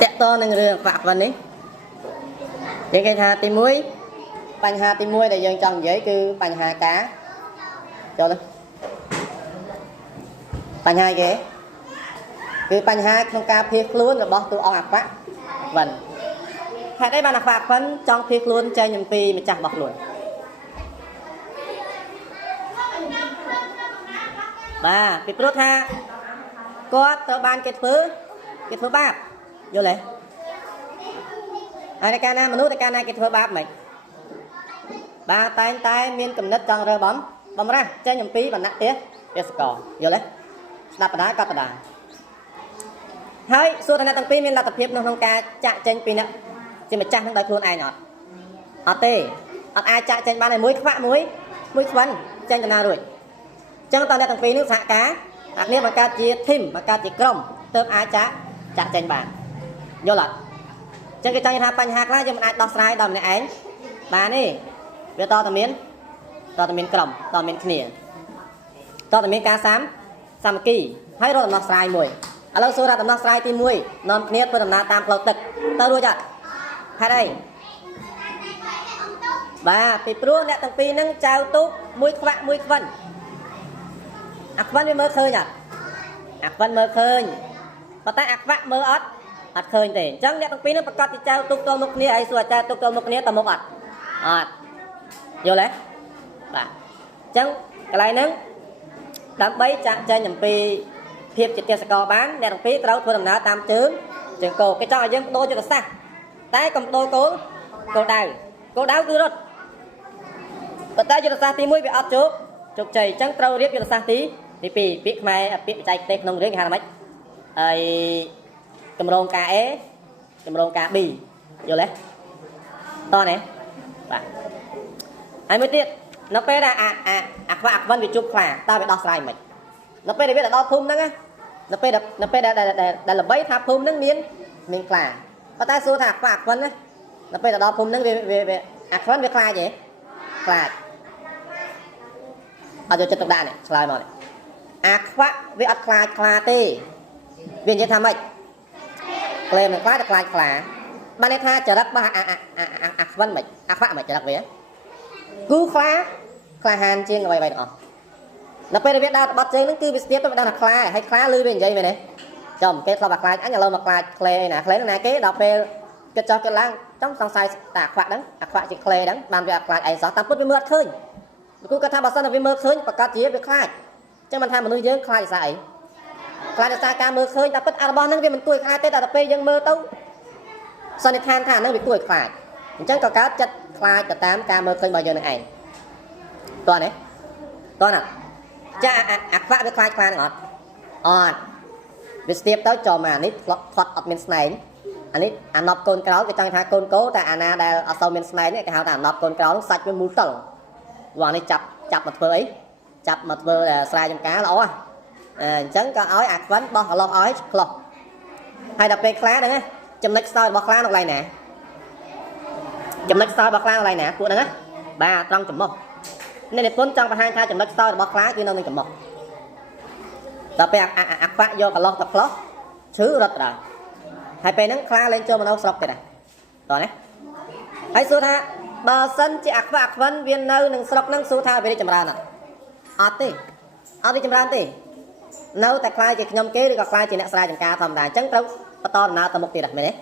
tẹt to nâng rương phạt vấn ấy những cái hà tìm muối bánh hà tìm muối để dân trồng giấy cứ bánh hà cá cho đây bánh hà ghế cứ bánh hà không ca phiết luôn là bỏ tụ ông ạc phát vần hãy đây bạn là phạt vấn trong phiết luôn chơi nhầm phi mà chẳng bọc luôn và cái prốt ha có tờ ban kết phứ bạp vô lấy ai cái này mà cái này kết phứ bạp mày ba tay miên cầm nứt trong rơ bấm ra chơi nhầm pí bằng nặng tía biết score vô lấy đạp đá cắt đá hơi xua thằng tăng pí miên là tập hiệp nó không ca chạy trên pí nè chỉ mà chắc không đợi luôn ai nhọt ở tê ở ai chạy trên ban này muối khóa muối phân trên cái nào rồi chẳng tao đang tăng pí nước xạ cá nếu mà ca chia thìm mà ca chia crom tớp ai chạy trên bàn vô lại chẳng cái trong nhà bánh hạt lá cho mình ai đọc sai đầm này ánh bà này bây to tầm miếng crom to miếng khỉa to tầm miếng cá xám kỳ hay rồi tầm nó sai mùi ở lâu số ra tầm nó sai tim mùi non khỉa với tầm nó tam lâu tực tao đua chặt hai đây bà bị pruông nè tầng pi nâng chào tú mũi phân ạc văn mơ khơi nhỉ ạc văn mơ khơi và ta ạc vạ mơ ớt khơi thế chẳng nè tầng pi nó bắt cắt chào tú câu mục nia ai xua chào tú câu mục nia tầm một ớt vô lấy bà chẳng cái này nâng đám bấy chạm chơi nhầm pi thiệp chỉ tiền sẽ có bán nè tầng pi trâu thua tầm ná tam chướng chừng cổ cái cho dân đôi cho nó xa tay cầm đôi cô đau cứ rốt và tay cho nó xa tí mũi bị áp chụp chảy trắng trâu riết cho nó xa tí thì bị mày bị chạy tê nông riết hàng mấy cầm rong cá bì vô lấy to này bạn ai mới tiết nó bé ra ạc vân bị chụp khỏe tao bị đo sai mày nó bé để biết là đo phum đó á nó bé đã là bấy tháp phum nâng miếng mình khỏe và ta số thạc ạc vân á nó bé là đo phum nâng về ạc vân về khỏe gì khỏe ở chỗ chất độc đa này slide mà này ạc khóa với ạc khóa tê viên như tham mệnh lên mình khóa được khóa ban này tha trở đắc ba ạc vân mệnh ạc khóa mệnh trở đắc về cứ khóa hàn chiên rồi vậy đó nó bây giờ biết đau bắt chơi nó cứ bị tiếp nó đang là khóa hay khóa lư bên dây vậy này chồng cái khóa bạc khóa anh nhà lâu mà khóa clay nè cái đọc về cái cho cái lang trong sang sai tạc khóa đắng ạc khóa chỉ clay đắng ban về ạc khóa ấy gió tăng phút với mưa khơi cứ cái tham bảo sao là với mơ khơi và cá chia với khai cho mình tham một nơi dương khai sai khai là sai ca mơ khơi ta bất albon năng viên mình tuổi khai tết là pe dân mơ tấu sau này than thản năng bị tuổi khai chẳng có cá chất khai cả 8 ca mơ khơi bao giờ này ảnh toàn đấy toàn à cha ạc phá với khai ngọt việc tiếp tới cho mà nít thoát ở miền này anh ấy nộp côn cáo cái trang thái côn cố tại anh đã ở sau miền này cái hào tạm nộp côn cáo sạch với mũi tầng và này chập một vơ là sai trong cá lỗ chẳng có ói ạc vấn bo lon ói lon hay đập cái khá đấy chấm nách soi bọc lá nó này nè chấm nách soi bọc lá này nè của nó ba trong chấm một nên để cuốn trong và hai thay chấm nách soi bọc lá kia nó nên chấm một đập cái ạc phá vô cả lon tập lót chứ rất rồi hai pe nắng khá lên cho mà đâu sọc cái này rồi đấy hãy xuống ha bà sân chị ạc vân viên nâu nâng sọc nâng số thao về đi chầm ra nè ớt đi chầm ra tì nâu tại khai chị nhom kế đi gặp khai chị nè sai chầm ca thầm đàn trắng trống bà to nào tầm một tiền đặt mày đấy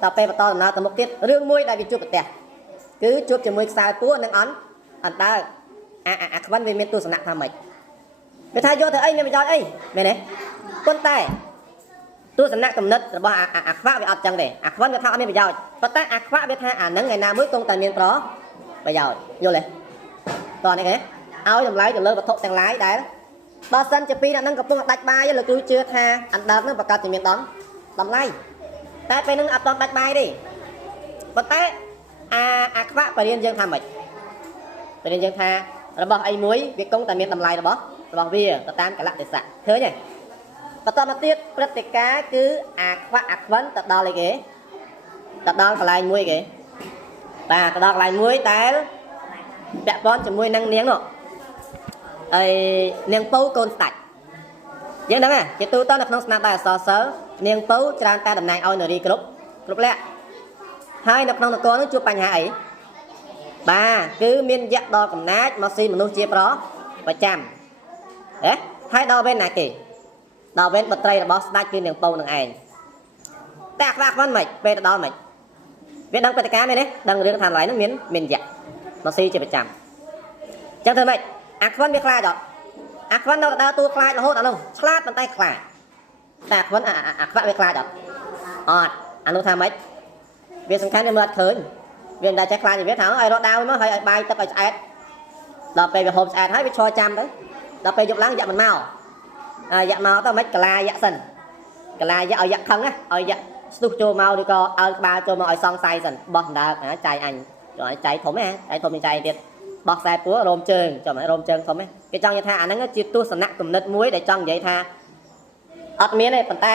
tập pe bà to nào tầm một tiền riêng muối đại bị chụp bật cứ chụp cho muối sai cua nâng ấn anh ta ạc vân viên miền tu sẵn nặng tham mày mày thay vô thử ấy mày cho ấy mày đấy con tay tôi sẽ nặng cầm nứt rồi bỏ ạc phá về ớt chẳng để ạc vân về thao mình bây giờ và ta ạc phá về thao nắng ngày nào mới công tài miền đó bây giờ vô lên toàn này cái áo làm lái rồi lơ và thộp tăng lái đấy ba sân chụp pi là nâng cặp tung đặt bài với lực tôi chưa tha anh đạp nó và cả miền đón làm lái ta phải nâng áp toàn đặt bài đi và ta ạc phá phải điên dân tham mịch phải điên dân tha rồi bỏ ai muối việc công tài miền làm lái rồi bỏ bia ta tan cả lạ để sạch thế nhỉ và tao mà tiết rất cá cứ ạc vấn tập đo lại ghế tập đo cả lại muối ghế và tập đo lại muối tái bẹ con cho muối năng niếng rồi niếng bấu côn sạch vậy đó à chị tôi tao là không snap bài sờ sớ នាងពៅច្រើនតែតំណាងឲ្យនារីគ្រប់លក្ខហើយនៅក្នុងនគរនោះជួបបញ្ហាអីបាទគឺមានយក្សដល់កំណាចមកស៊ីមនុស្សជាប្រចាំហើយដល់វេនណាគេដល់វេនបត្រីរបស់ស្ដេចគឺនាងពៅនឹងឯងតែអាខ្វាក់ខ្វិនមិនពេលទៅដល់មិនវាដឹងបេតិកាមែនទេដឹងរឿងថាកន្លែងនោះមានយក្សមកស៊ីជាប្រចាំអញ្ចឹងធ្វើម៉េចអាខ្វិនវាខ្លាចអត់អាខ្វិននៅដើរតួខ្លាចរហូតអានោះឆ្លាតប៉ុន្តែខ្លាចតែអាខ្វិនអាខ្វាក់វាខ្លាចអត់អានោះថាម៉េចវាសំខាន់វាមើលអត់ឃើញវាមិនដែលចេះខ្លាចវាថាឲ្យរត់ដាវមកហើយឲ្យបាយទឹកឲ្យឆ្អែតដល់ពេលវាហូបឆ្អែតហើយវាឈរចាំទៅដល់ពេលយប់ឡើងយក្សមិនមកយក្សមកទៅមិនកលាយក្សសិនកលាយក្សឲ្យយក្សខឹងណាឲ្យយក្សស្ទុះចូលមកឬក៏អើក្បាលចូលមកឲ្យសង្ស័យសិនបោះដើរចៃអញចៃធំចៃធំមានចៃទៀតបោះខ្សែពួររោមជើងចាំរោមជើងធំគេចង់និយាយថាអាហ្នឹងជាទស្សនៈគំនិតមួយដែលចង់និយាយថាអត់មានទេប៉ុន្តែ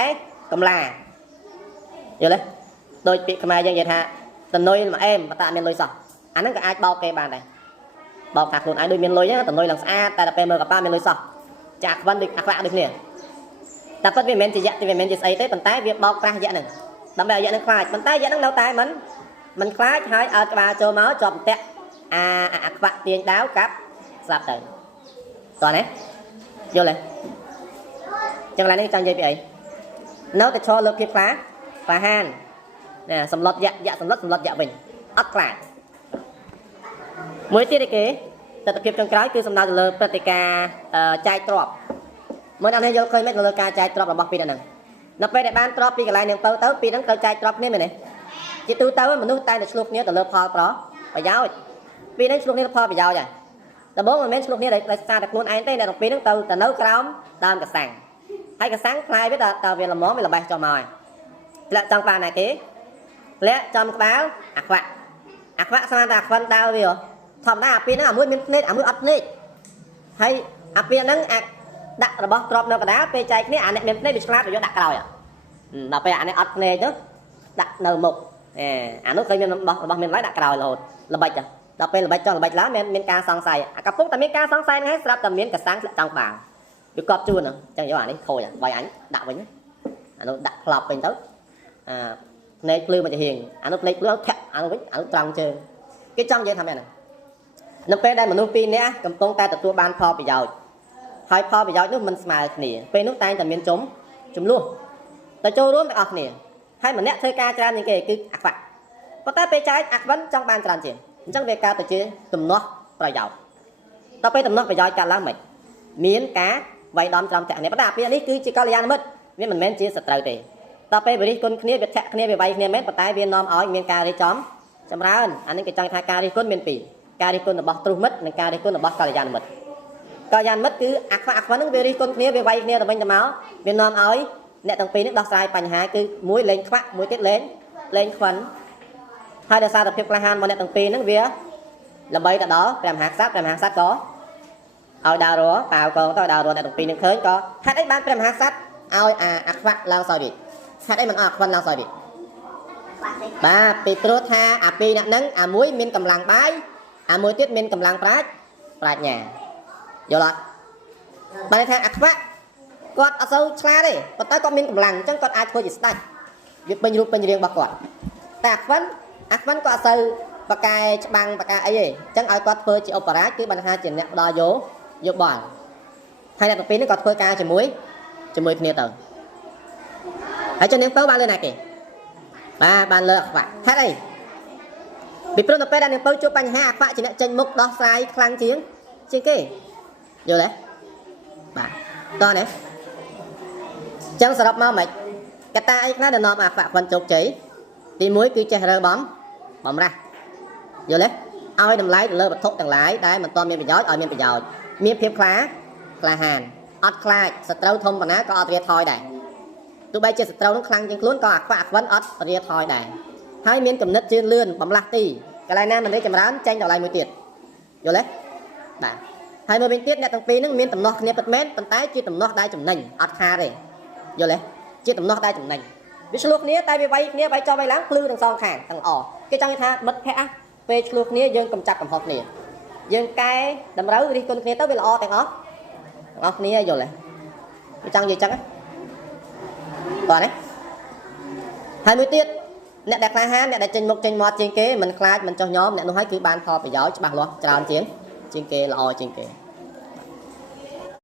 កំឡាយល់ទេដោយពាក្យខ្មែរយើងនិយាយថាតនុយមកអែមបតាមានលុយសោះអាហ្នឹងក៏អាចបោកគេបានដែរបោកថាខ្លួនឯងដូចមានលុយហ្នឹងតនុយឡើងស្អាតតែដល់ពេលមើលកប៉ាមានលុយសោះចាក់ខ្វិនដូចអាខ្វាក់ដូចគ្នាតែពិតវាមិនមែនជាយក្សទេវាមិនមែនជាស្អីទេប៉ុន្តែវាបោកប្រាស់យក្សហ្នឹងដើម្បីឲ្យយក្សហ្នឹងខ្លាចប៉ុន្តែយក្សហ្នឹងនៅតែមិនខ្លាចហើយឲ្យក្បាលចូលមកជាប់តាក់អាខ្វាក់ទាញដាវកាប់ស្លាប់ទៅតោះណាយល់ទេចឹងឡើយនេះចង់និយាយពីអីនៅតែឈរលើភាពខ្លាក្លាហានណាសម្លុតយក្សសម្លុតយក្សវិញអត់ខ្លាចមួយទៀតឯគេទស្សនវិជ្ជាចុងក្រោយគឺសំដៅទៅលើព្រឹត្តិការណ៍ចែកទ្រព្យមើលអ្នកនេះយល់ឃើញមិនទៅលើការចែកទ្រព្យរបស់ពីរហ្នឹងនៅពេលដែលបានទ្រព្យពីកន្លែងនាងទៅពីរហ្នឹងត្រូវចែកទ្រព្យគ្នាមែនទេជាទូទៅមនុស្សតែតែឆ្លោះគ្នាទៅលើផលប្រយោជន៍ពីរហ្នឹងឆ្លោះគ្នាទៅផលប្រយោជន៍ហើយដំបូងមិនមែនឆ្លោះគ្នាដោយសារតែខ្លួនឯងទេអ្នកទាំងពីរហ្នឹងទៅនៅក្រោមដើមកសាំងហើយកសាំងខ្លាយវាតើវាល្មមវាល្បេះចុះមកហើយធ្លាក់ចង់បានណាគេធ្លាក់ចំក្បាលអាខ្វាក់ស្មានតែអាខ្វិនដាវវាធម្មតាអាពីរហ្នឹងអាមួយមានភ្នែកអាមួយអត់ភ្នែកហើយអាពីរហ្នឹងអាចដាក់របស់ទ្រព្យនៅកណ្ដាលពេលចែកគ្នាអាអ្នកមានភ្នែកវាឆ្លាតវាយកដាក់ក្រោយដល់ពេលអានេះអត់ភ្នែកទៅដាក់នៅមុខអានោះឃើញមានរបស់មានឡើយដាក់ក្រោយរហូតល្បិចដល់ពេលល្បិចចង់ល្បិចឡើងមានការសង្ស័យអាកំពុងតែមានការសង្ស័យហ្នឹងហើយស្រាប់តែមានកសាំងធ្លាក់ចង់ក្បាលវាកប់ជួនអញ្ចឹងយកអានេះខូចវាយអញដាក់វិញអានោះដាក់ផ្លប់វិញទៅភ្នែកភ្លឺមកជាហៀងអានោះភ្នែកភ្លឺធាក់អានោះវិញអានោះត្រង់ជើងគេចង់និយាយថាម៉េចហ្នឹងនៅពេលដែលមនុស្សពីរនាក់កំពុងតែទទួលបានផលប្រយោជន៍ហើយផលប្រយោជន៍នោះមិនស្មើគ្នាពេលនោះតែងតែមានចំនួនតែចូលរួមទាំងអស់គ្នាហើយម្នាក់ធ្វើការច្រើនជាងគេគឺអាខ្វាក់ប៉ុន្តែពេលចែកអាខ្វិនចង់បានច្រើនជាងអញ្ចឹងវាកើតទៅជាទំនាស់ប្រយោជន៍ដល់ពេលទំនាស់ប្រយោជន៍កើតឡើងមិនមានការវាយដំច្រំធាក់គ្នាប៉ុន្តែអាពីនេះគឺជាកល្យាណមិត្តវាមិនមែនជាសត្រូវទេដល់ពេលបរិះគុណគ្នាវាធាក់គ្នាវាវាយគ្នាមែនប៉ុន្តែវានាំឲ្យមានការរិះចំចម្រើនអានេះគេចង់ថាការរិះគន់មានពីរការរិះគន់របស់ទ្រុសមិត្តនិងការរិះគន់របស់កល្យាណមិត្តកល្យាណមិត្តគឺអាខ្វាក់ហ្នឹងវារិះគន់គ្នាវាវាយគ្នាទៅវិញទៅមកវានាំឲ្យអ្នកទាំងពីរនេះដោះស្រាយបញ្ហាគឺមួយលេងខ្វាក់មួយទៀតលេងខ្វិនហើយដោយសារតែភាពក្លាហានរបស់អ្នកទាំងពីរហ្នឹងវាល្បីទៅដល់ព្រះមហាក្សត្រក៏ឲ្យដើររកតាវកងទៅដើររកអ្នកទាំងពីរនឹងឃើញក៏ហេតុអីបានព្រះមហាក្សត្រឲ្យអាខ្វាក់ឡើងសោយរាជហេតុអីមិនអត់អាខ្វិនឡើងសោយរាជបាទពីព្រោះថាអាពីរអ្នកហ្នឹងអាមួយមានកម្លាំងបាយអាមួយទៀតមានកម្លាំងប្រាជ្ញាយល់អត់បានថាអាខ្វាក់គាត់អត់សូវឆ្លាតទេប៉ុន្តែគាត់មានកម្លាំងអញ្ចឹងគាត់អាចធ្វើជាស្ដេចវាពេញរូបពេញរាងរបស់គាត់តែអាខ្វិនគាត់អត់សូវបកកែច្បាំងបកកែអីទេអញ្ចឹងឲ្យគាត់ធ្វើជាឧបរាជគឺបានថាជាអ្នកផ្ដល់យោបល់ហើយអ្នកទាំងពីរនេះគាត់ធ្វើការជាមួយគ្នាទៅហើយចុះនាងពៅបានលើណាគេបាទបានលើអាខ្វាក់ហេតុអីពីព្រោះទៅពេលដែលនាងពៅជួបបញ្ហាអាខ្វាក់ជាអ្នកចេញមុខដោះស្រាយខ្លាំងជាងគេយល់ទេបាទតោះណាអញ្ចឹងសរុបមកមិនកត្តាអីខ្លះដែលនាំអាខ្វាក់ខ្វិនជោគជ័យទី1គឺចេះរើបំរាស់យល់ទេឲ្យតម្លៃទៅលើវត្ថុទាំងឡាយដែលមិនទាន់មានប្រយោជន៍ឲ្យមានប្រយោជន៍មានភាពក្លាហានអត់ខ្លាចសត្រូវធំប៉ុណ្ណាក៏អត់រាថយដែរទោះបីជាសត្រូវនឹងខ្លាំងជាងខ្លួនក៏អាខ្វាក់អាខ្វិនអត់រាថយដែរហើយមានគំនិតជឿនលឿនបំលាស់ទីកន្លែងណាមិនរីចម្រើនចេញដល់កន្លែងមួយទៀតយល់ទេបាទហើយមួយវិញទៀតអ្នកទាំងពីរហ្នឹងមានតំណោះគ្នាពិតមែនប៉ុន្តែជាតំណោះដែលចំណេញអត់ខាតទេយល់ទេជាតំណោះដែលចំណេញវាឆ្លោះគ្នាតែវាវាយគ្នាវាយចោលវាយឡើងភ្លឺទាំងសងខាងទាំងអគេចង់ថាមិត្តភក្តិពេលឆ្លោះគ្នាយើងកំចាត់កំហុសគ្នាយើងកែតម្រូវរិះគន់គ្នាទៅវាល្អទាំងអស់គ្នាយល់ទេវាចង់និយាយចឹងបាទណា hai mươi tiết nè đặt lại hán nè đặt trên một trên mọt trên kế mình khai mình cho nhóm nè nó hay cứ ban phò phải giỏi bà lo tròn chiến trên kế là o trên kế